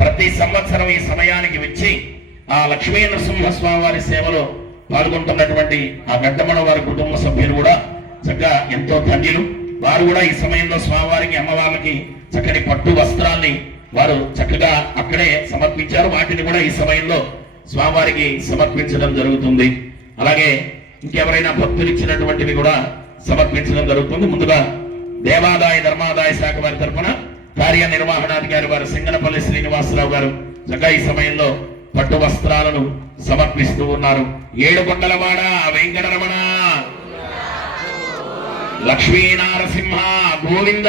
ప్రతి సంవత్సరం ఈ సమయానికి వచ్చి ఆ లక్ష్మీ నరసింహస్వామి వారి సేవలో పాల్గొంటున్నటువంటి ఆ గడ్డమణ వారి కుటుంబ సభ్యులు కూడా చక్కగా ఎంతో ధన్యులు. వారు కూడా ఈ సమయంలో స్వామివారికి అమ్మవారికి చక్కని పట్టు వస్త్రాల్ని వారు చక్కగా అక్కడే సమర్పించారు. వాటిని కూడా ఈ సమయంలో స్వామివారికి సమర్పించడం జరుగుతుంది. అలాగే ఇంకెవరైనా భక్తులు ఇచ్చినటువంటివి కూడా సమర్పించడం జరుగుతుంది. ముందుగా దేవాదాయ ధర్మాదాయ శాఖ వారి తరఫున కార్యనిర్వహణాధికారి వారు సింగనపల్లి శ్రీనివాసరావు గారు చక్కగా ఈ సమయంలో పట్టు వస్త్రాలను సమర్పిస్తూ ఉన్నారు. ఏడుకొండలవాడ వెంకటరమణ లక్ష్మీ నారసింహ గోవింద.